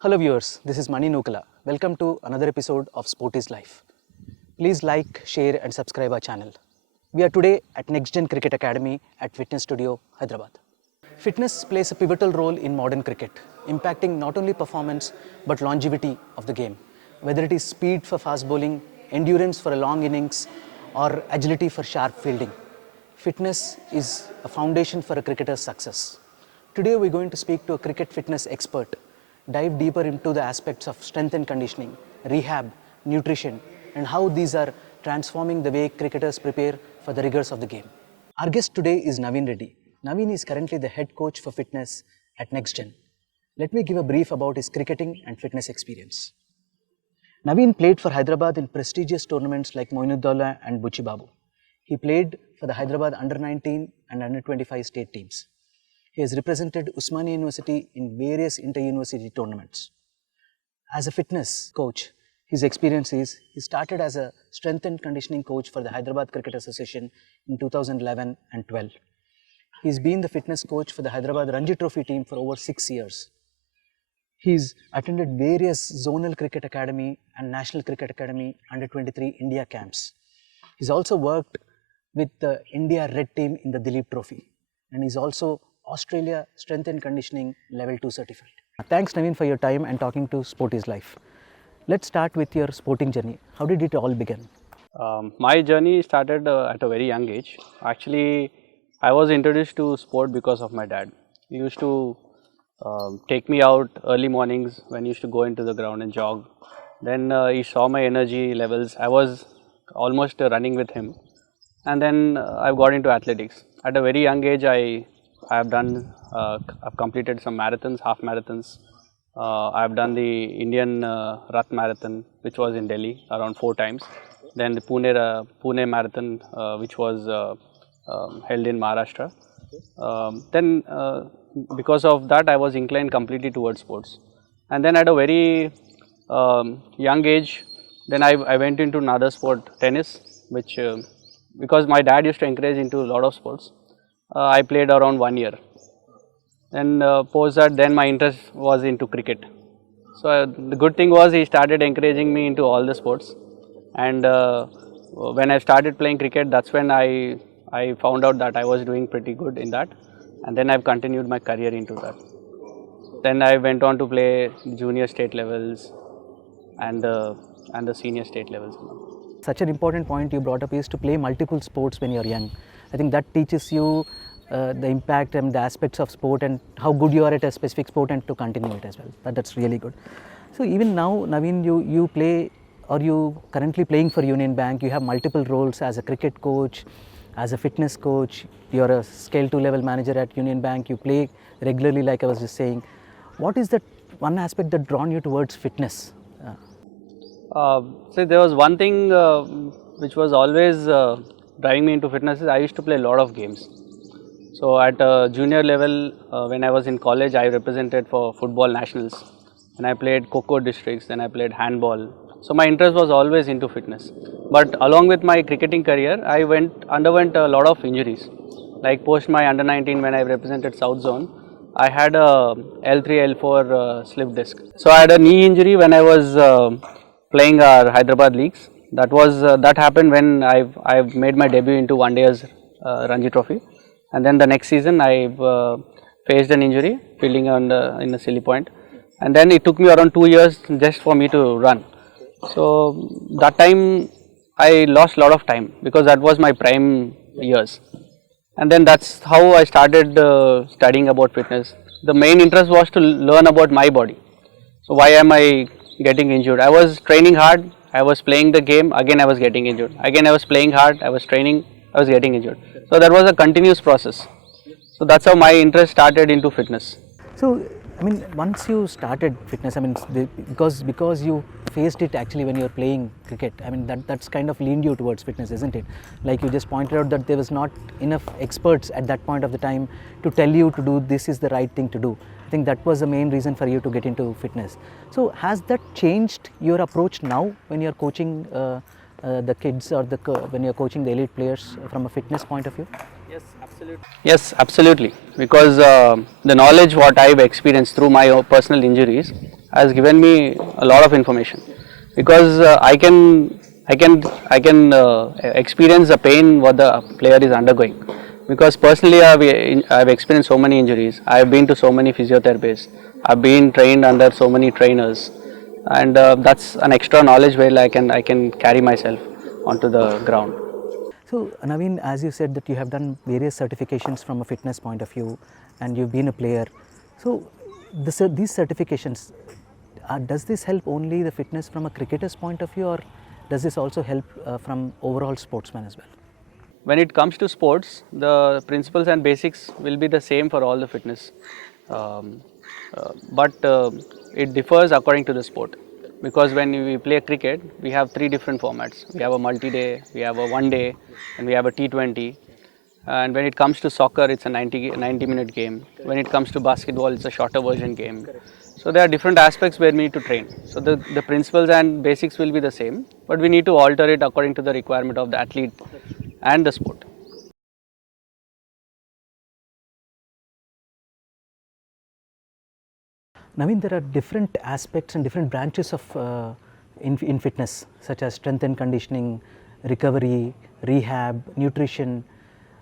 Hello viewers, this is Mani Nukala. Welcome to another episode of Sport is Life. Please like, share and subscribe our channel. We are today at Nexgen Cricket Academy at Fitness Studio, Hyderabad. Fitness plays a pivotal role in modern cricket, impacting not only performance but longevity of the game. Whether it is speed for fast bowling, endurance for a long innings or agility for sharp fielding, fitness is a foundation for a cricketer's success. Today we are going to speak to a cricket fitness expert, dive deeper into the aspects of strength and conditioning, rehab, nutrition, and how these are transforming the way cricketers prepare for the rigors of the game. Our guest today is Naveen Reddy. Naveen is currently the head coach for fitness at Nexgen. Let me give a brief about his cricketing and fitness experience. Naveen played for Hyderabad in prestigious tournaments like Moinuddin and Buchi Babu. He played for the Hyderabad under-19 and under-25 state teams. He has represented Usmania University in various inter-university tournaments. As a fitness coach, his experience is he started as a strength and conditioning coach for the Hyderabad Cricket Association in 2011 and 12. He's been the fitness coach for the Hyderabad Ranji Trophy team for over 6 years. He's attended various zonal cricket academy and national cricket academy under-23 India camps. He's also worked with the India Red team in the Dilip Trophy, and he's also Australia Strength and Conditioning Level 2 certified. Thanks Naveen for your time and talking to Sport is Life. Let's start with your sporting journey. How did it all begin? My journey started at a very young age. Actually, I was introduced to sport because of my dad. He used to take me out early mornings when he used to go into the ground and jog. Then he saw my energy levels. I was almost running with him. And then I got into athletics. At a very young age, I've completed some marathons, half marathons. I've done the Indian Rath Marathon, which was in Delhi around 4 times. Then the Pune Marathon, which was held in Maharashtra. Then because of that, I was inclined completely towards sports. And then at a very young age, then I went into another sport, tennis, which because my dad used to encourage into a lot of sports. I played around 1 year. And post that, then my interest was into cricket. So the good thing was he started encouraging me into all the sports. And when I started playing cricket, that's when I found out that I was doing pretty good in that. And then I've continued my career into that. Then I went on to play junior state levels and the senior state levels. Such an important point you brought up is to play multiple sports when you're young. I think that teaches you the impact and the aspects of sport and how good you are at a specific sport and to continue it as well. That's really good. So even now, Naveen, you play, or you currently playing for Union Bank. You have multiple roles as a cricket coach, as a fitness coach. You're a scale 2 level manager at Union Bank. You play regularly, like I was just saying. What is that one aspect that drawn you towards fitness? So there was one thing which was always driving me into fitness. Is I used to play a lot of games. So at junior level, when I was in college, I represented for football nationals, and I played Kho districts, then I played handball. So my interest was always into fitness. But along with my cricketing career, I underwent a lot of injuries. Like post my under-19 when I represented South Zone, I had a L3, L4 slip disc. So I had a knee injury when I was playing our Hyderabad leagues. That happened when I've made my debut into one day's Ranji Trophy. And then the next season, I faced an injury, fielding in a silly point. And then it took me around 2 years just for me to run. So that time, I lost a lot of time because that was my prime years. And then that's how I started studying about fitness. The main interest was to learn about my body. So why am I getting injured? I was training hard, I was playing the game, again I was getting injured. Again I was playing hard, I was training, I was getting injured. So that was a continuous process. So that's how my interest started into fitness. So, I mean, once you started fitness, I mean, because you faced it actually when you were playing cricket, I mean, that's kind of leaned you towards fitness, isn't it? Like you just pointed out that there was not enough experts at that point of the time to tell you to do this is the right thing to do. I think that was the main reason for you to get into fitness. So, has that changed your approach now when you're coaching the kids or when you're coaching the elite players from a fitness point of view? Yes, absolutely. Yes, absolutely. Because the knowledge what I've experienced through my personal injuries, has given me a lot of information, because I can experience the pain what the player is undergoing, because personally I've experienced so many injuries. I've been to so many physiotherapists, I've been trained under so many trainers, and that's an extra knowledge where I can carry myself onto the ground. So, Naveen, as you said that you have done various certifications from a fitness point of view and you've been a player. So, these certifications, does this help only the fitness from a cricketer's point of view, or does this also help from overall sportsman as well? When it comes to sports, the principles and basics will be the same for all the fitness, um, but it differs according to the sport, because when we play cricket we have three different formats. We have a multi-day, we have a one day, and we have a T20. And when it comes to soccer, it's a 90-minute game. When it comes to basketball, it's a shorter version game. So there are different aspects where we need to train. So the principles and basics will be the same, but we need to alter it according to the requirement of the athlete and the sport. Naveen, there are different aspects and different branches of in fitness, such as strength and conditioning, recovery, rehab, nutrition.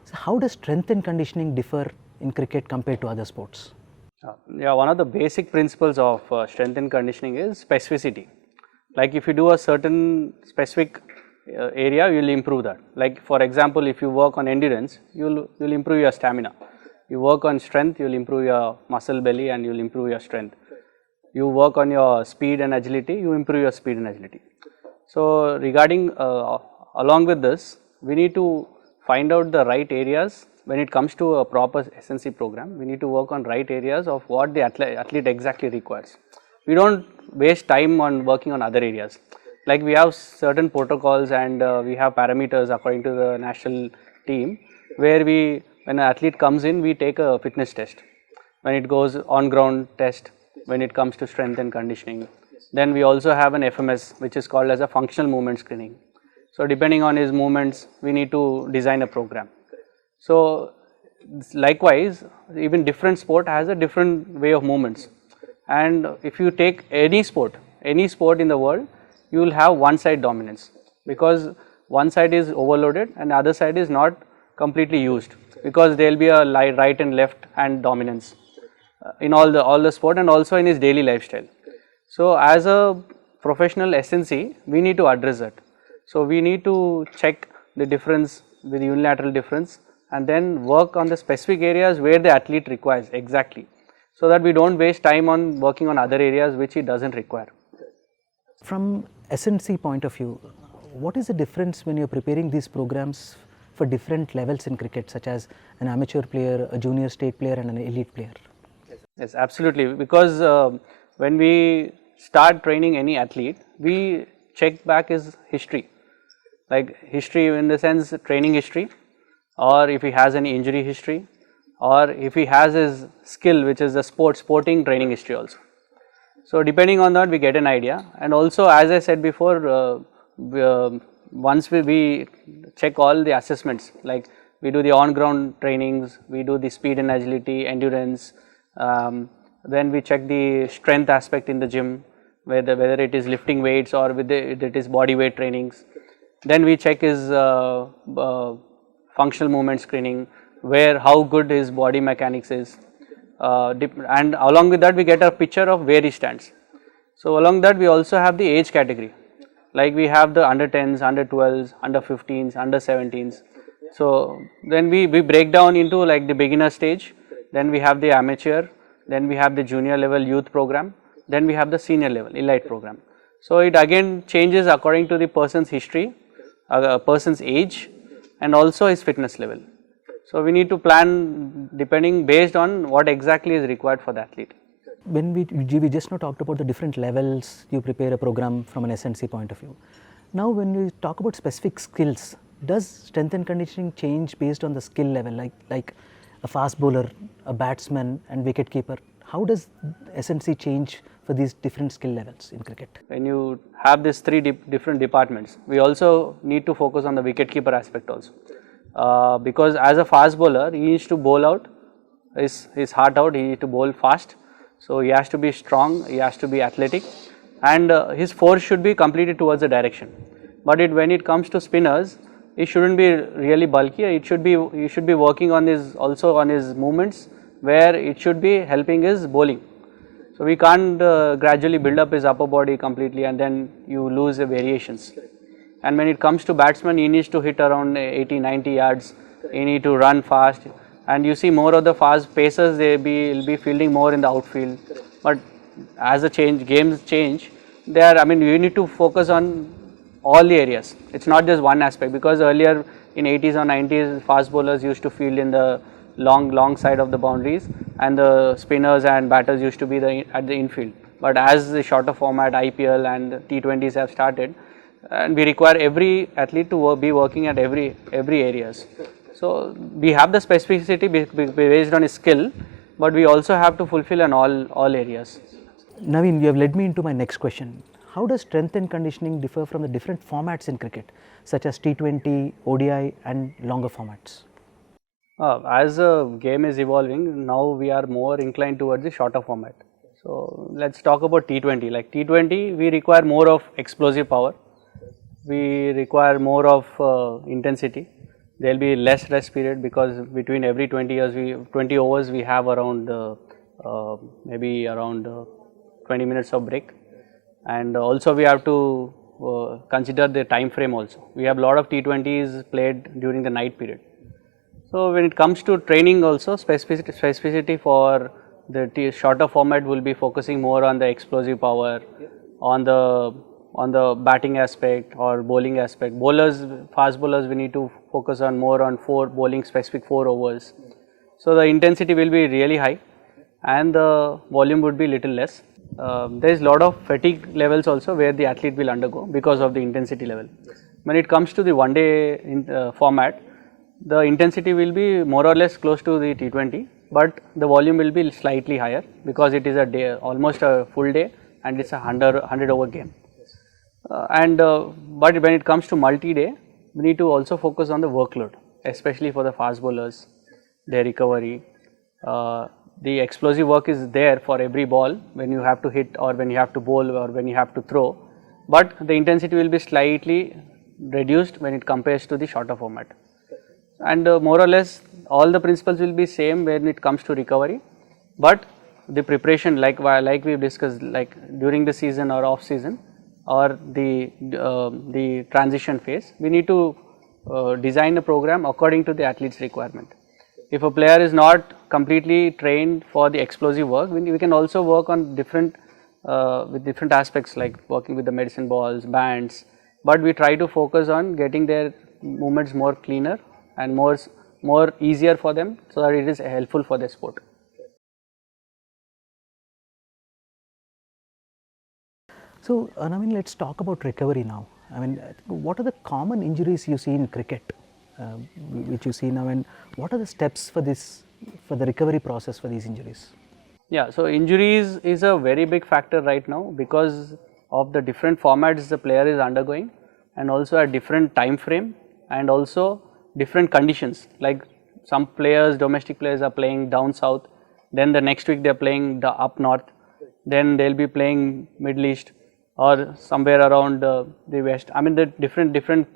So how does strength and conditioning differ in cricket compared to other sports? Yeah, one of the basic principles of strength and conditioning is specificity. Like if you do a certain specific area, you will improve that. Like for example, if you work on endurance, you'll improve your stamina. You work on strength, you'll improve your muscle belly and you'll improve your strength. You work on your speed and agility, you improve your speed and agility. So regarding along with this, we need to find out the right areas. When it comes to a proper SNC program, we need to work on right areas of what the athlete exactly requires. We don't waste time on working on other areas. Like we have certain protocols and we have parameters according to the national team, where when an athlete comes in, we take a fitness test. When it goes on ground test, when it comes to strength and conditioning. Then we also have an FMS, which is called as a functional movement screening. So depending on his movements, we need to design a program. So likewise, even different sport has a different way of movements. And if you take any sport in the world, you will have one side dominance, because one side is overloaded and the other side is not completely used, because there will be a right and left hand dominance in all the sport and also in his daily lifestyle. So as a professional SNC, we need to address that. So we need to check the difference, the unilateral difference, and then work on the specific areas where the athlete requires exactly, so that we don't waste time on working on other areas which he doesn't require. From SNC point of view, what is the difference when you're preparing these programs for different levels in cricket, such as an amateur player, a junior state player and an elite player? Yes, absolutely, because when we start training any athlete, we check back his history, like history in the sense training history, or if he has any injury history, or if he has his skill, which is the sporting training history also. So depending on that, we get an idea. And also, as I said before, once we check all the assessments, like we do the on ground trainings, we do the speed and agility, endurance, then we check the strength aspect in the gym, whether it is lifting weights or whether it is body weight trainings. Then we check his functional movement screening, where how good his body mechanics is, and along with that we get a picture of where he stands. So along that we also have the age category, like we have the under 10s, under 12s, under 15s, under 17s. So then we break down into like the beginner stage, then we have the amateur, then we have the junior level youth program, then we have the senior level elite program. So it again changes according to the person's history, a person's age, and also his fitness level. So we need to plan depending based on what exactly is required for the athlete. When we just now talked about the different levels you prepare a program from an SNC point of view. Now when we talk about specific skills, does strength and conditioning change based on the skill level, like a fast bowler, a batsman and wicket keeper? How does SNC change for these different skill levels in cricket? When you have these three different departments, we also need to focus on the wicket keeper aspect also. Because as a fast bowler, he needs to bowl out his heart out, he needs to bowl fast, So he has to be strong, he has to be athletic, and his force should be completely towards the direction. But when it comes to spinners, it shouldn't be really bulky. He should be working on his also on his movements, where it should be helping his bowling. So we can't gradually build up his upper body completely and then you lose the variations. And when it comes to batsman, he needs to hit around 80, 90 yards. He need to run fast. And you see more of the fast pacers, will be fielding more in the outfield. But as the games change, you need to focus on all the areas. It's not just one aspect, because earlier in 80s or 90s, fast bowlers used to field in the long side of the boundaries, and the spinners and batters used to be at the infield. But as the shorter format IPL and T20s have started, and we require every athlete to be working at every areas. So we have the specificity based on his skill, but we also have to fulfill in all areas. Naveen, you have led me into my next question. How does strength and conditioning differ from the different formats in cricket, such as T20, ODI and longer formats? As the game is evolving, now we are more inclined towards the shorter format. So let's talk about T20. Like T20, we require more of explosive power. We require more of intensity. There will be less rest period, because between every 20 overs we have around maybe around 20 minutes of break. And also we have to consider the time frame also. We have a lot of T20s played during the night period. So when it comes to training also, specificity for the shorter format will be focusing more on the explosive power, on the batting aspect or bowling aspect. Fast bowlers, we need to focus on more on bowling specific 4 overs. So the intensity will be really high and the volume would be little less. There is a lot of fatigue levels also where the athlete will undergo because of the intensity level. When it comes to the one day format, the intensity will be more or less close to the T20, but the volume will be slightly higher because it is a day, almost a full day, and it's a 100 over game. But when it comes to multi-day, we need to also focus on the workload, especially for the fast bowlers, their recovery. The explosive work is there for every ball when you have to hit or when you have to bowl or when you have to throw, but the intensity will be slightly reduced when it compares to the shorter format. And more or less all the principles will be same when it comes to recovery, but the preparation like we discussed, like during the season or off season or the transition phase, we need to design a program according to the athlete's requirement. If a player is not completely trained for the explosive work, we can also work on with different aspects like working with the medicine balls, bands, but we try to focus on getting their movements more cleaner and more easier for them, so that it is helpful for the sport. So, let's talk about recovery now. What are the common injuries you see in cricket, which you see now, and what are the steps for the recovery process for these injuries? Yeah, so injuries is a very big factor right now because of the different formats the player is undergoing, and also a different time frame, and also different conditions. Like some players, domestic players are playing down south, then the next week they are playing the up north, then they will be playing Middle East or somewhere around the west. The different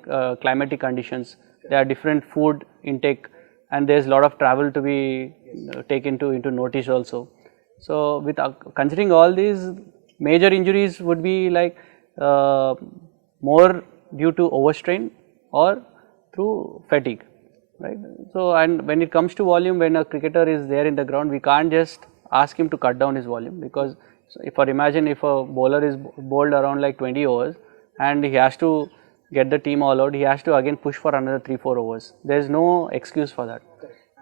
climatic conditions, there are different food intake, and there is a lot of travel to be taken into notice also. So with considering all these, major injuries would be like more due to overstrain or through fatigue, right? So, and when it comes to volume, when a cricketer is there in the ground, we can't just ask him to cut down his volume, because imagine if a bowler is bowled around like 20 overs and he has to get the team all out, he has to again push for another 3-4 overs. There is no excuse for that.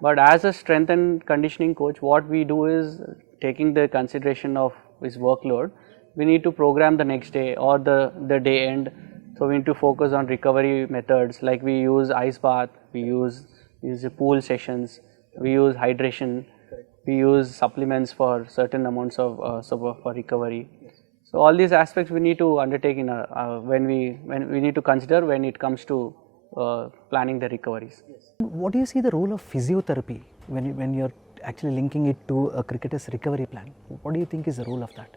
But as a strength and conditioning coach, what we do is, taking the consideration of his workload, we need to program the next day or the day end. So we need to focus on recovery methods, like we use ice bath, we use pool sessions, we use hydration, we use supplements for certain amounts of for recovery. So all these aspects we need to undertake in when we need to consider when it comes to planning the recoveries. What do you see the role of physiotherapy when you're actually linking it to a cricketer's recovery plan. What do you think is the role of that?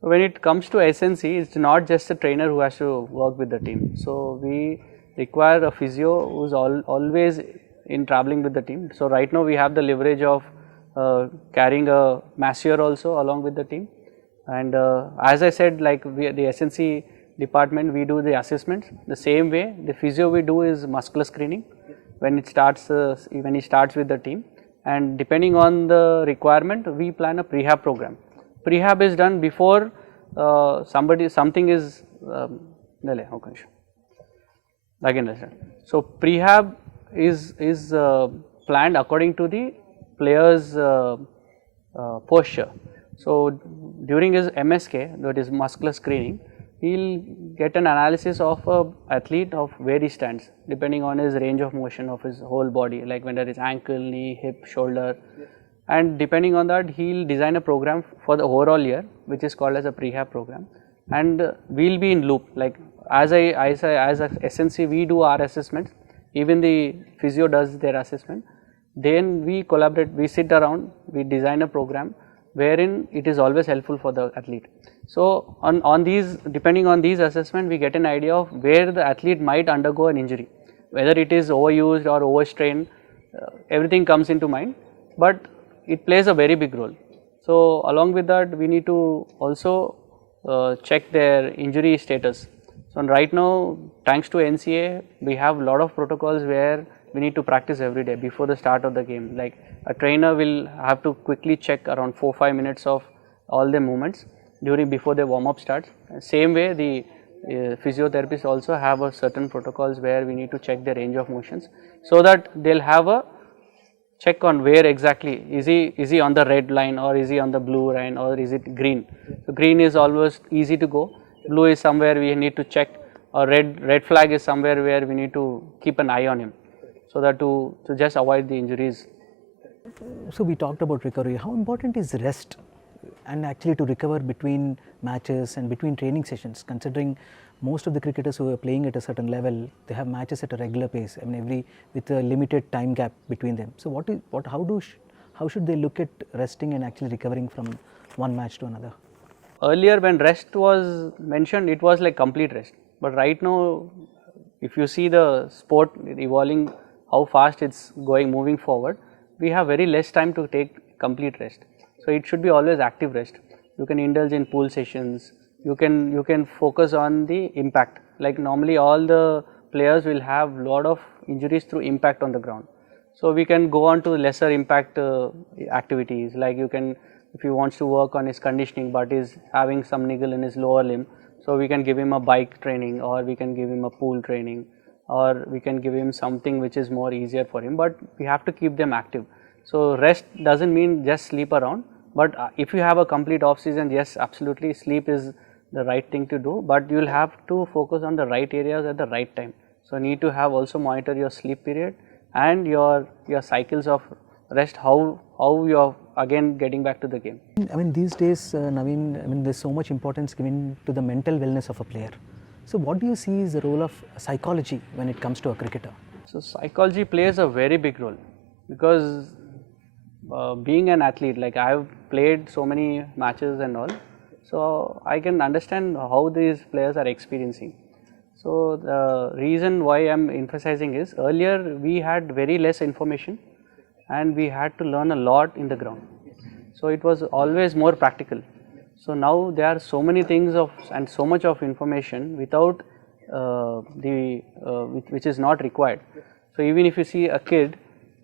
When it comes to SNC, it's not just a trainer who has to work with the team. So we require a physio who's always in traveling with the team. So right now we have the leverage of carrying a masseur also along with the team. And as I said, like the SNC department, we do the assessments. The same way, the physio we do is muscular screening when it starts when he starts with the team. And depending on the requirement, we plan a prehab program. Prehab is done before something is again. So prehab is planned according to the player's posture. So during his MSK, that is muscular screening, he will get an analysis of a athlete of where he stands depending on his range of motion of his whole body, like whether it's ankle, knee, hip, shoulder. And depending on that, he will design a program for the overall year, which is called as a prehab program. And we will be in loop, like as a SNC, we do our assessments, even the physio does their assessment. Then we collaborate, we sit around, we design a program wherein it is always helpful for the athlete. So on these, depending on these assessment, we get an idea of where the athlete might undergo an injury, whether it is overused or overstrained, everything comes into mind. But it plays a very big role. So along with that, we need to also check their injury status. So right now, thanks to NCA, we have a lot of protocols where we need to practice every day before the start of the game. Like a trainer will have to quickly check around 4-5 minutes of all the movements before the warm up starts. Same way, the physiotherapists also have a certain protocols where we need to check the range of motions, so that they'll have a check on where exactly is he on the red line, or is he on the blue line, or is it green. So green is always easy to go, blue is somewhere we need to check, or red flag is somewhere where we need to keep an eye on him, so that to just avoid the injuries. So we talked about recovery. How important is rest and actually to recover between matches and between training sessions, considering most of the cricketers who are playing at a certain level, they have matches at a regular pace, I mean with a limited time gap between them. So how should they look at resting and actually recovering from one match to another? Earlier when rest was mentioned, it was like complete rest, but right now if you see the sport evolving, how fast it's moving forward, we have very less time to take complete rest. So it should be always active rest. You can indulge in pool sessions, you can focus on the impact. Like normally all the players will have lot of injuries through impact on the ground. So we can go on to lesser impact activities, like if he wants to work on his conditioning but is having some niggle in his lower limb, so we can give him a bike training, or we can give him a pool training, or we can give him something which is more easier for him, but we have to keep them active. So rest doesn't mean just sleep around, but if you have a complete off season, yes, absolutely sleep is the right thing to do, but you will have to focus on the right areas at the right time. So need to have also monitor your sleep period and your cycles of rest, how you are again getting back to the game. I mean these days, Naveen, I mean there's so much importance given to the mental wellness of a player. So what do you see is the role of psychology when it comes to a cricketer? So psychology plays a very big role, because being an athlete, like I have played so many matches and all, so I can understand how these players are experiencing. So the reason why I am emphasizing is, earlier we had very less information and we had to learn a lot in the ground. So it was always more practical. So now there are so many things and so much of information without which is not required. So even if you see a kid,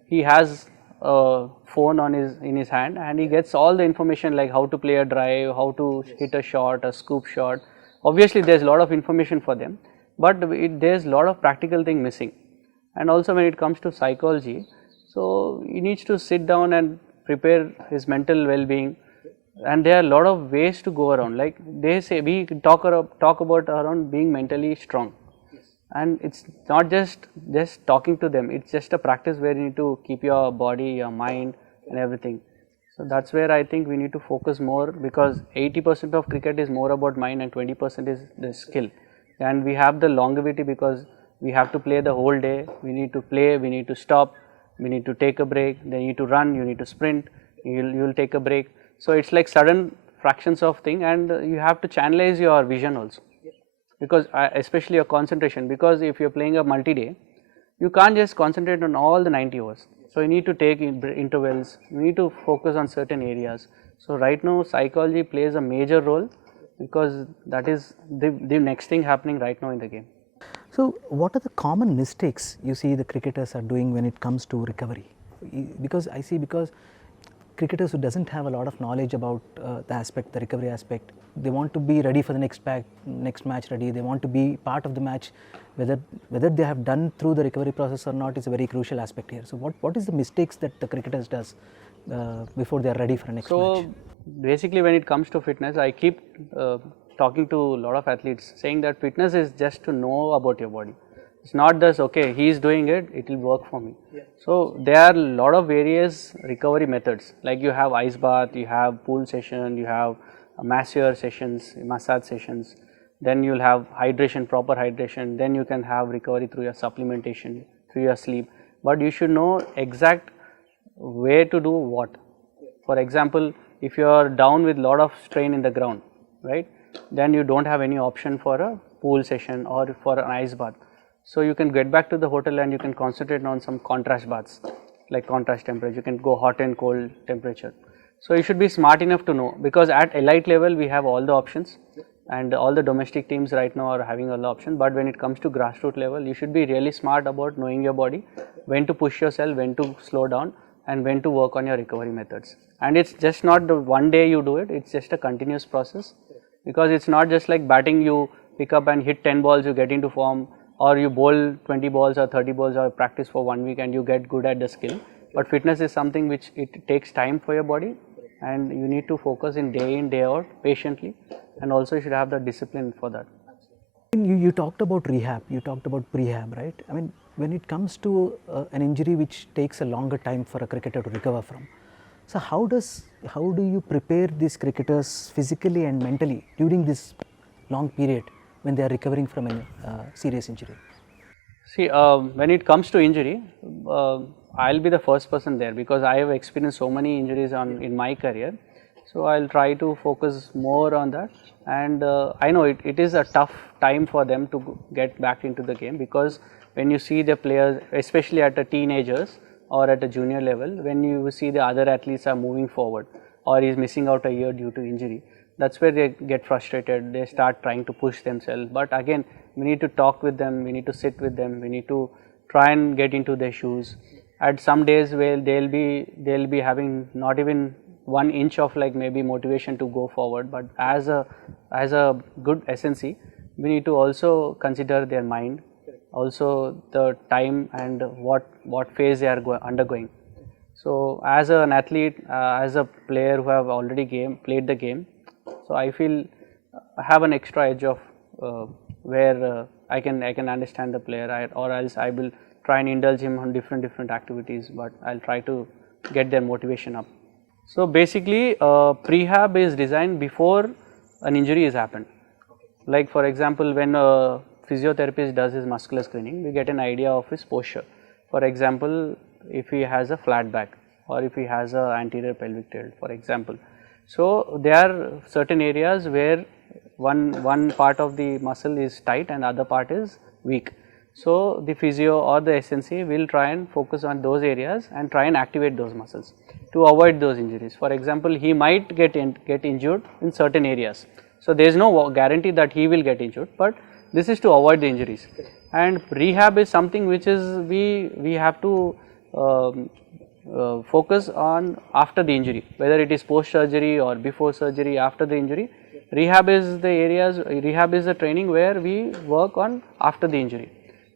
he has a phone in his hand and he gets all the information, like how to play a drive, how to hit a shot, a scoop shot. Obviously there's a lot of information for them, but there's a lot of practical thing missing. And also when it comes to psychology, so he needs to sit down and prepare his mental well-being, and there are a lot of ways to go around. Like they say, we talk about around being mentally strong, and it's not just talking to them, it's just a practice where you need to keep your body, your mind and everything. So that's where I think we need to focus more, because 80% of cricket is more about mind and 20% is the skill. And we have the longevity because we have to play the whole day, we need to play, we need to stop, we need to take a break, they need to run, you need to sprint, you'll take a break. So it's like sudden fractions of thing, and you have to channelize your vision also, because especially your concentration, because if you're playing a multi-day, you can't just concentrate on all the 90 overs. So you need to take intervals, you need to focus on certain areas. So right now psychology plays a major role, because that is the next thing happening right now in the game. So what are the common mistakes you see the cricketers are doing when it comes to recovery? Because I see, because cricketers who doesn't have a lot of knowledge about the recovery aspect, they want to be ready for the next match ready, they want to be part of the match, whether they have done through the recovery process or not is a very crucial aspect here. So what is the mistakes that the cricketers does before they are ready for the next match? So basically when it comes to fitness, I keep talking to a lot of athletes saying that fitness is just to know about your body. It's not just okay, he is doing it, it will work for me. So there are a lot of various recovery methods, like you have ice bath, you have pool session, you have masseur sessions, massage sessions, then you'll have hydration, proper hydration, then you can have recovery through your supplementation, through your sleep. But you should know exact where to do what. For example, if you are down with lot of strain in the ground, right, then you don't have any option for a pool session or for an ice bath. So you can get back to the hotel and you can concentrate on some contrast baths, like contrast temperature, you can go hot and cold temperature. So you should be smart enough to know, because at elite level we have all the options, and all the domestic teams right now are having all the options, but when it comes to grassroots level, you should be really smart about knowing your body, when to push yourself, when to slow down, and when to work on your recovery methods. And it's just not the one day you do it, it's just a continuous process, because it's not just like batting, you pick up and hit 10 balls, you get into form, or you bowl 20 balls or 30 balls or practice for 1 week and you get good at the skill. But fitness is something which it takes time for your body, and you need to focus in, day out patiently, and also you should have the discipline for that. You talked about rehab, you talked about prehab, right? I mean, when it comes to an injury which takes a longer time for a cricketer to recover from, so how do you prepare these cricketers physically and mentally during this long period when they are recovering from a serious injury? See, when it comes to injury, I'll be the first person there, because I have experienced so many injuries in my career. So I'll try to focus more on that, and I know it is a tough time for them to get back into the game, because when you see the players, especially at the teenagers or at a junior level, when you see the other athletes are moving forward or is missing out a year due to injury, that's where they get frustrated, they start trying to push themselves. But again, we need to talk with them, we need to sit with them, we need to try and get into their shoes. At some days where they'll be having not even 1 inch of like maybe motivation to go forward, but as a good SNC, we need to also consider their mind, also the time and what phase they are undergoing. So as an athlete, as a player who have already played the game, so I feel I have an extra edge of where I can understand the player, or else I will try and indulge him on different activities, but I'll try to get their motivation up. So basically, prehab is designed before an injury has happened. Like for example, when a physiotherapist does his muscular screening, we get an idea of his posture. For example, if he has a flat back, or if he has a anterior pelvic tilt, for example. So there are certain areas where one part of the muscle is tight and other part is weak. So the physio or the SNC will try and focus on those areas and try and activate those muscles to avoid those injuries. For example, he might get injured in certain areas. So there is no guarantee that he will get injured, but this is to avoid the injuries. And rehab is something which is we have to focus on after the injury, whether it is post surgery or before surgery, after the injury. Rehab is the training where we work on after the injury.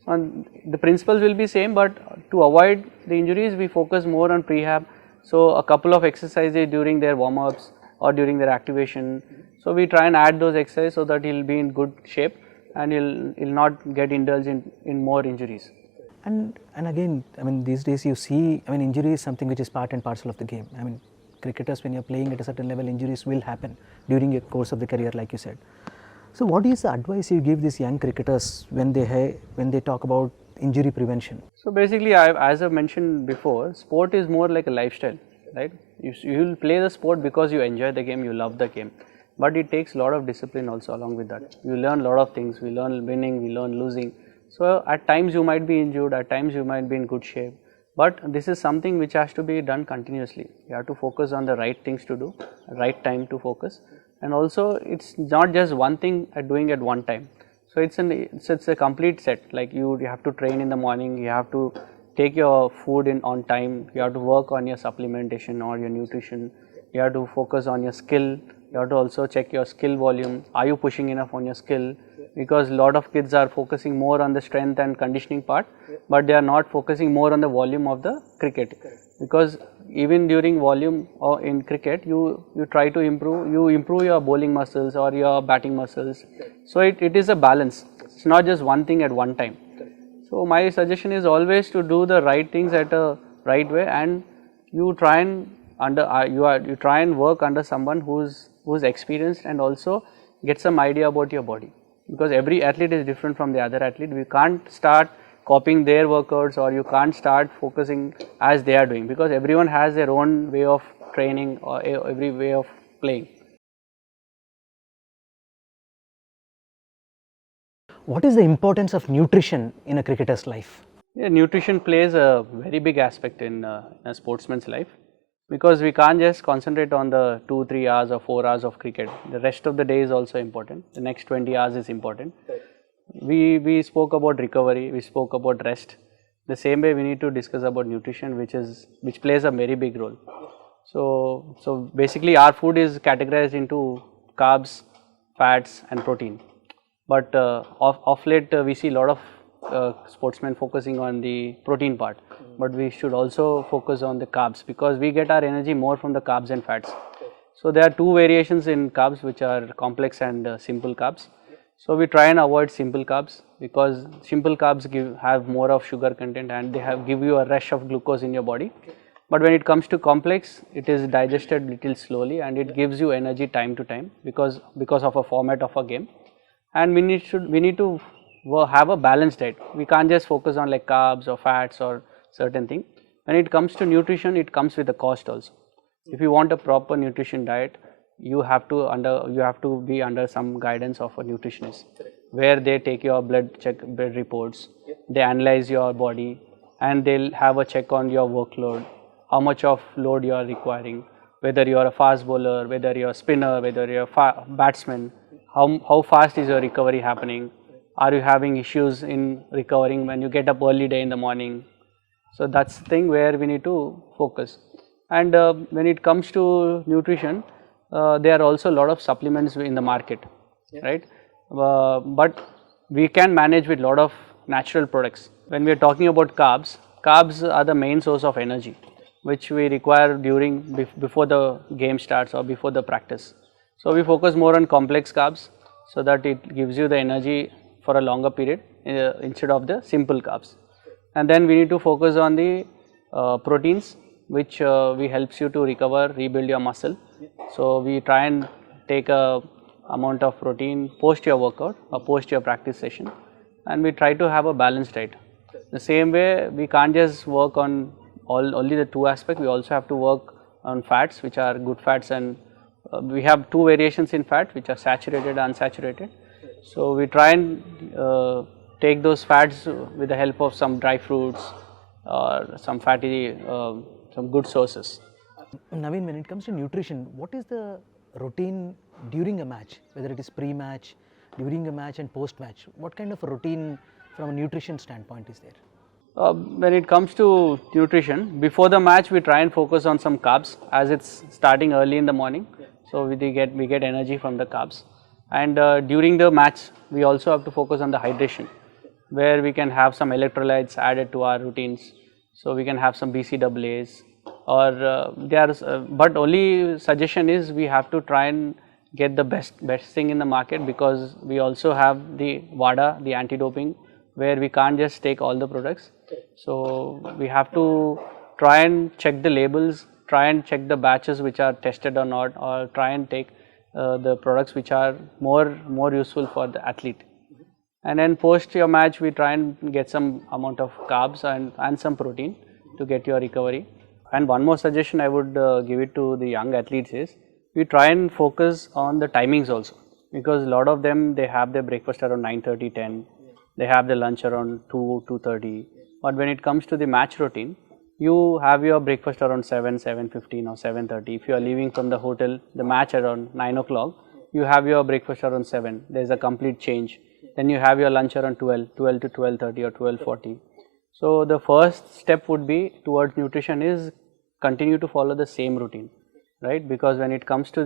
And the principles will be same, but to avoid the injuries, we focus more on prehab. So a couple of exercises during their warm-ups or during their activation. So we try and add those exercises so that he'll be in good shape and he'll not get indulged in more injuries. And again, I mean, these days you see, I mean, injury is something which is part and parcel of the game. I mean, cricketers, when you're playing at a certain level, injuries will happen during your course of the career, like you said. So what is the advice you give these young cricketers when they talk about injury prevention? So basically, as I mentioned before, sport is more like a lifestyle, right? You will play the sport because you enjoy the game, you love the game, but it takes a lot of discipline also along with that. You learn a lot of things. We learn winning, we learn losing. So at times you might be injured, at times you might be in good shape, but this is something which has to be done continuously. You have to focus on the right things to do, right time to focus, and also it's not just one thing at doing at one time. So it's a complete set. Like you have to train in the morning, you have to take your food in on time, you have to work on your supplementation or your nutrition, you have to focus on your skill, you have to also check your skill volume. Are you pushing enough on your skill? Because a lot of kids are focusing more on the strength and conditioning part, but they are not focusing more on the volume of the cricket. Because even during volume or in cricket, you try to improve your bowling muscles or your batting muscles. So it is a balance. It's not just one thing at one time. So my suggestion is always to do the right things at a right way, and you try and you try and work under someone who's experienced and also get some idea about your body, because every athlete is different from the other athlete. We can't start copying their workouts, or you can't start focusing as they are doing, because everyone has their own way of training or every way of playing. What is the importance of nutrition in a cricketer's life? Yeah, nutrition plays a very big aspect in a sportsman's life, because we can't just concentrate on the 2-3 hours or 4 hours of cricket. The rest of the day is also important. The next 20 hours is important. We spoke about recovery, we spoke about rest. The same way we need to discuss about nutrition, which plays a very big role. So basically our food is categorized into carbs, fats and protein. But of late we see a lot of sportsmen focusing on the protein part, but we should also focus on the carbs, because we get our energy more from the carbs and fats. So there are two variations in carbs, which are complex and simple carbs. So we try and avoid simple carbs, because simple carbs have more of sugar content and they give you a rush of glucose in your body. But when it comes to complex, it is digested little slowly and it gives you energy time to time, because of a format of a game. And we need to have a balanced diet. We can't just focus on like carbs or fats or certain thing. When it comes to nutrition, it comes with a cost also. If you want a proper nutrition diet, you have to be under some guidance of a nutritionist, where they take your blood reports, they analyze your body, and they'll have a check on your workload, how much of load you are requiring, whether you are a fast bowler, whether you are a spinner, whether you are a batsman. How fast is your recovery happening? Are you having issues in recovering when you get up early day in the morning? So that's the thing where we need to focus. And when it comes to nutrition, there are also a lot of supplements in the market, right? But we can manage with a lot of natural products. When we are talking about carbs, carbs are the main source of energy, which we require before the game starts or before the practice. So we focus more on complex carbs, so that it gives you the energy for a longer period instead of the simple carbs. And then we need to focus on the proteins, which helps you to recover, rebuild your muscle. So we try and take a amount of protein post your workout or post your practice session, and we try to have a balanced diet. The same way, we can't just work on only the two aspects. We also have to work on fats, which are good fats, and we have two variations in fat, which are saturated and unsaturated. So we try and take those fats with the help of some dry fruits or some fatty, some good sources. Naveen, when it comes to nutrition, what is the routine during a match, whether it is pre-match, during a match and post-match? What kind of a routine from a nutrition standpoint is there? When it comes to nutrition, before the match we try and focus on some carbs, as it's starting early in the morning. So we get energy from the carbs. And during the match, we also have to focus on the hydration, where we can have some electrolytes added to our routines. So we can have some BCAAs, or but only suggestion is we have to try and get the best thing in the market, because we also have the WADA, the anti-doping, where we can't just take all the products. So we have to try and check the labels, try and check the batches which are tested or not, or try and take the products which are more useful for the athlete. And then post your match, we try and get some amount of carbs and some protein to get your recovery. And one more suggestion I would give it to the young athletes is, we try and focus on the timings also, because a lot of them, they have their breakfast around 9:30, 10, they have their lunch around 2, 2:30. But when it comes to the match routine, you have your breakfast around 7, 7:15 or 7:30. If you are leaving from the hotel, the match around 9 o'clock, you have your breakfast around 7. There is a complete change. Then you have your lunch around 12, 12 to 12:30 or 12:40. So the first step would be towards nutrition is continue to follow the same routine, right? Because when it comes to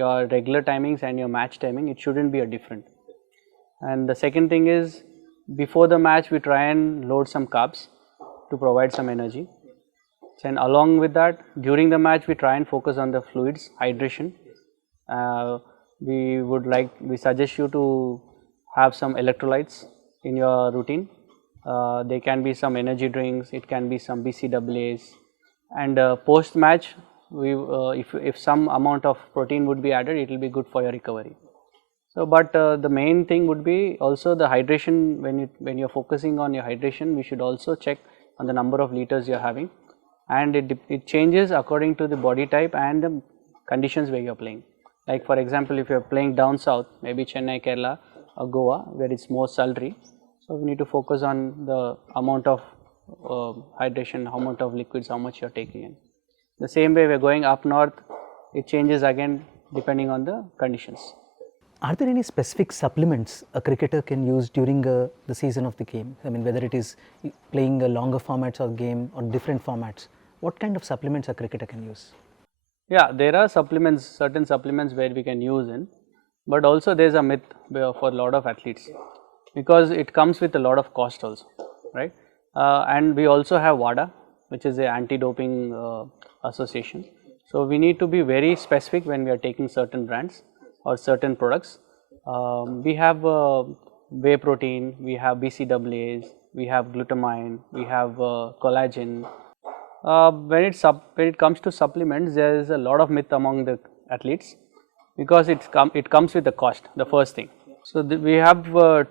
your regular timings and your match timing, it shouldn't be a different. And the second thing is, before the match, we try and load some carbs to provide some energy. And along with that, during the match, we try and focus on the fluids, hydration. We suggest you to have some electrolytes in your routine. They can be some energy drinks, it can be some BCAAs, and post match, if some amount of protein would be added, it will be good for your recovery. So, but the main thing would be also the hydration. When you're focusing on your hydration, we should also check on the number of liters you're having, and it changes according to the body type and the conditions where you're playing. Like for example, if you're playing down south, maybe Chennai, Kerala or Goa, where it's more sultry, so we need to focus on the amount of hydration, how much of liquids, how much you're taking in. The same way we're going up north, it changes again depending on the conditions. Are there any specific supplements a cricketer can use during the season of the game? I mean, whether it is playing a longer formats of game or different formats, what kind of supplements a cricketer can use? Yeah, there are supplements, certain supplements where we can use in, but also there's a myth for a lot of athletes, because it comes with a lot of cost also, right? And we also have WADA, which is the anti-doping association. So we need to be very specific when we are taking certain brands or certain products. We have whey protein, we have BCAAs, we have glutamine, we have collagen. When it comes to supplements, there is a lot of myth among the athletes, because it comes with the cost, the first thing. So we have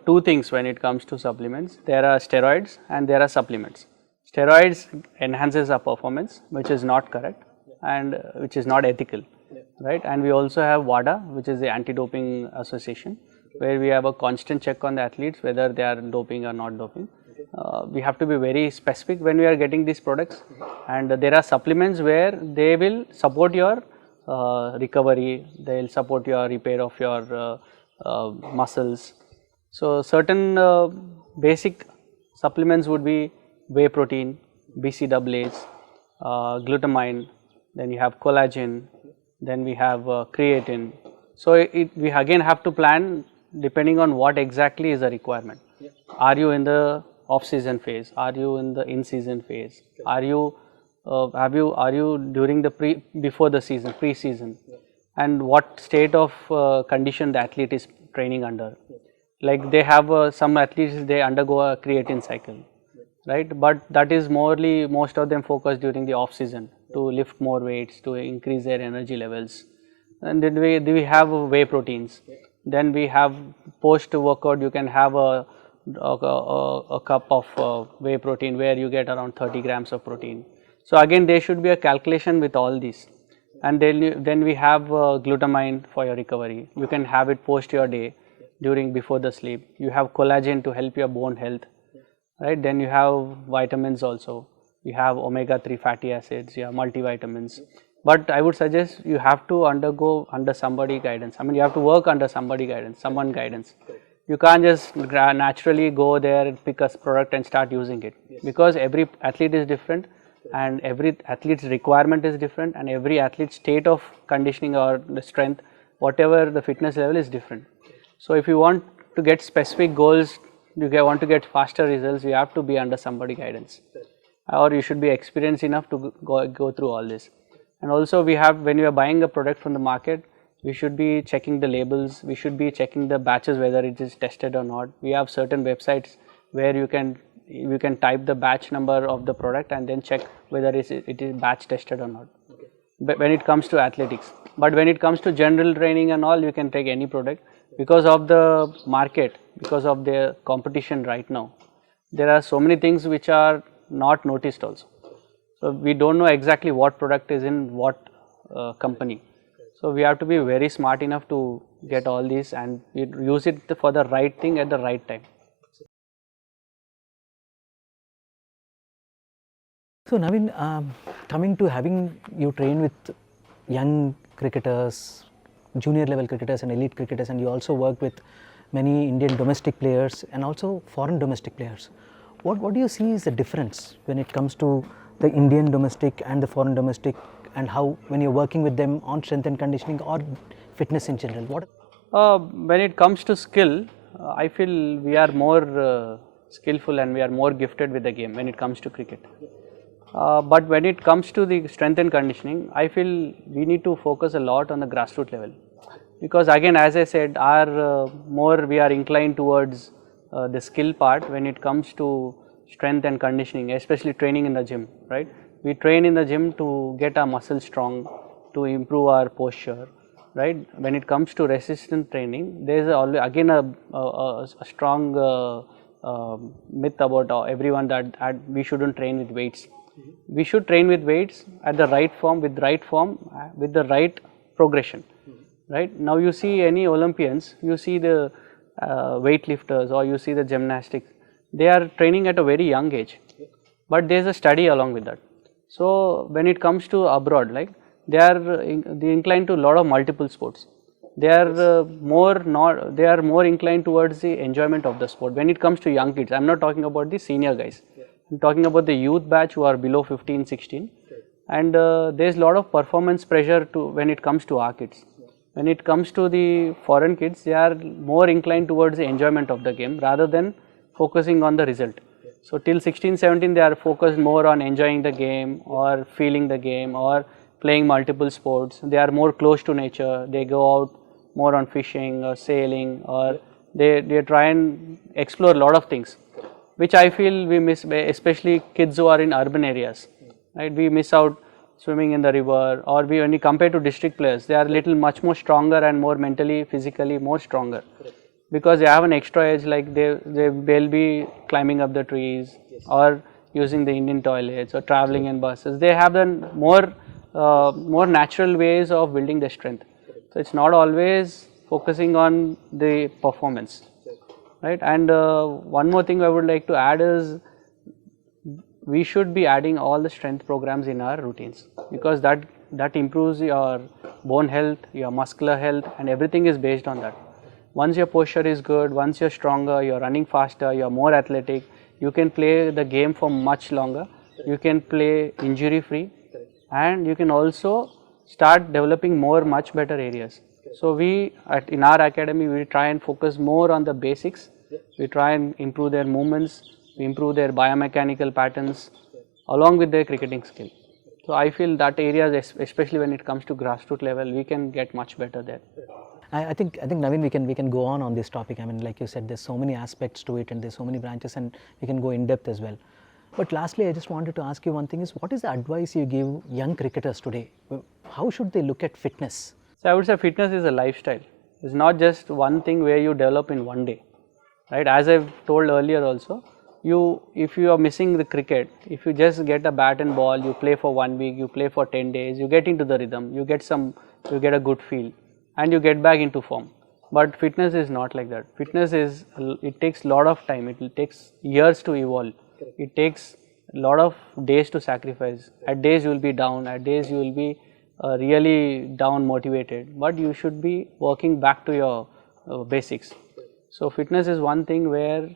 two things when it comes to supplements. There are steroids and there are supplements. Steroids enhances our performance, which is not correct and which is not ethical, right? And we also have WADA, which is the anti-doping association, where we have a constant check on the athletes whether they are doping or not doping. We have to be very specific when we are getting these products, and there are supplements where they will support your recovery, they will support your repair of your muscles. So certain basic supplements would be whey protein, BCAAs, glutamine, then you have collagen, then we have creatine. So we again have to plan depending on what exactly is the requirement. Are you in the off-season phase? Are you in the in-season phase? Are you during the before the season, pre-season? And what state of condition the athlete is training under? Like they have some athletes, they undergo a creatine cycle, right? But that is most of them focus during the off season to lift more weights, to increase their energy levels. And then we have whey proteins. Then we have post workout, you can have a cup of whey protein where you get around 30 grams of protein. So again, there should be a calculation with all these. And then we have glutamine for your recovery. You can have it post your day, before the sleep. You have collagen to help your bone health, right? Then you have vitamins also. You have omega-3 fatty acids, you have multivitamins. But I would suggest you have to undergo under somebody guidance. I mean, you have to work under somebody guidance, someone guidance. You can't just naturally go there and pick a product and start using it, because every athlete is different and every athlete's requirement is different, and every athlete's state of conditioning or the strength, whatever the fitness level is different. So if you want to get specific goals, want to get faster results, you have to be under somebody guidance, or you should be experienced enough to go through all this. And also we have, when you are buying a product from the market, we should be checking the labels, we should be checking the batches whether it is tested or not. We have certain websites where you can type the batch number of the product and then check whether it is batch tested or not. But when it comes to athletics, but when it comes to general training and all, you can take any product. because of the market, because of the competition right now, there are so many things which are not noticed also. So we don't know exactly what product is in what company. So we have to be very smart enough to get all these and use it for the right thing at the right time. So Naveen, coming to having you train with young cricketers, junior level cricketers and elite cricketers, and you also work with many Indian domestic players and also foreign domestic players. What do you see is the difference when it comes to the Indian domestic and the foreign domestic, and how when you're working with them on strength and conditioning or fitness in general? When it comes to skill, I feel we are more skillful and we are more gifted with the game when it comes to cricket. But when it comes to the strength and conditioning, I feel we need to focus a lot on the grassroots level, because again, as I said, more we are inclined towards the skill part when it comes to strength and conditioning, especially training in the gym, right? We train in the gym to get our muscles strong, to improve our posture, right? When it comes to resistance training, there is again a strong myth about everyone that we shouldn't train with weights. We should train with weights at the right form, with the right progression. Right now, you see any Olympians, you see the weightlifters or you see the gymnastics, they are training at a very young age, but there is a study along with that. So when it comes to abroad, like they are inclined to a lot of multiple sports. They are more inclined towards the enjoyment of the sport. When it comes to young kids, I am not talking about the senior guys. I am talking about the youth batch who are below 15, 16, and there is a lot of performance pressure when it comes to our kids. When it comes to the foreign kids, they are more inclined towards the enjoyment of the game rather than focusing on the result. So till 16, 17, they are focused more on enjoying the game or feeling the game or playing multiple sports. They are more close to nature. They go out more on fishing or sailing, or they try and explore a lot of things, which I feel we miss, especially kids who are in urban areas, right? We miss out swimming in the river, or when you compare to district players, they are much more stronger and more mentally, physically more stronger, because they have an extra edge, like they'll be climbing up the trees or using the Indian toilets or traveling in buses. They have the more natural ways of building their strength. So it's not always focusing on the performance, right? And one more thing I would like to add is we should be adding all the strength programs in our routines, because that improves your bone health, your muscular health, and everything is based on that. Once your posture is good, once you're stronger, you're running faster, you're more athletic, you can play the game for much longer, you can play injury free, and you can also start developing much better areas. So in our academy, we try and focus more on the basics. We try and improve their movements, we improve their biomechanical patterns along with their cricketing skill. So I feel that areas, especially when it comes to grassroots level, we can get much better there. I think Naveen, we can go on this topic. I mean, like you said, there's so many aspects to it and there's so many branches, and we can go in depth as well. But lastly, I just wanted to ask you one thing: is what is the advice you give young cricketers today? How should they look at fitness? So I would say fitness is a lifestyle. It's not just one thing where you develop in one day, right? As I've told earlier also, if you are missing the cricket, if you just get a bat and ball, you play for 1 week, you play for 10 days, you get into the rhythm, you get a good feel, and you get back into form. But fitness is not like that. It takes a lot of time. It takes years to evolve. It takes a lot of days to sacrifice. At days you will be down, at days you will be really down motivated, but you should be working back to your basics. So fitness is one thing where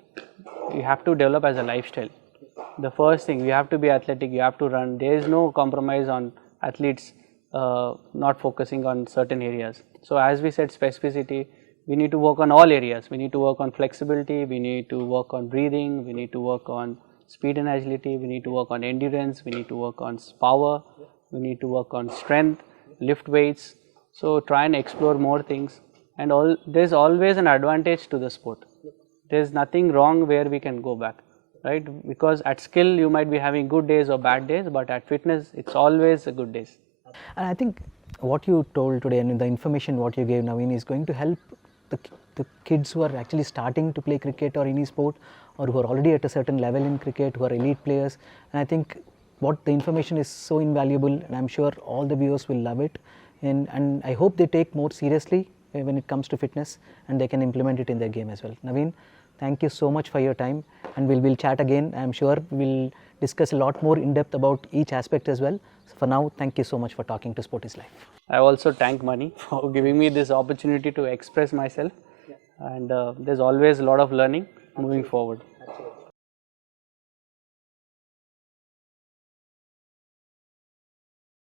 you have to develop as a lifestyle. The first thing, you have to be athletic, you have to run. There is no compromise on athletes not focusing on certain areas. So as we said, specificity, we need to work on all areas. We need to work on flexibility, we need to work on breathing, we need to work on speed and agility, we need to work on endurance, we need to work on power, we need to work on strength, lift weights. So try and explore more things, and there's always an advantage to the sport. There's nothing wrong where we can go back, right? Because at skill you might be having good days or bad days, but at fitness it's always a good days. And I think what you told today and the information what you gave, Naveen, is going to help the the kids who are actually starting to play cricket or any sport, or who are already at a certain level in cricket, who are elite players. And I think what the information is so invaluable, and I'm sure all the viewers will love it. And I hope they take more seriously when it comes to fitness, and they can implement it in their game as well. Naveen, thank you so much for your time, and we'll chat again. I'm sure we'll discuss a lot more in depth about each aspect as well. So for now, thank you so much for talking to Sport is Life. I also thank Mani for giving me this opportunity to express myself, and there's always a lot of learning moving forward.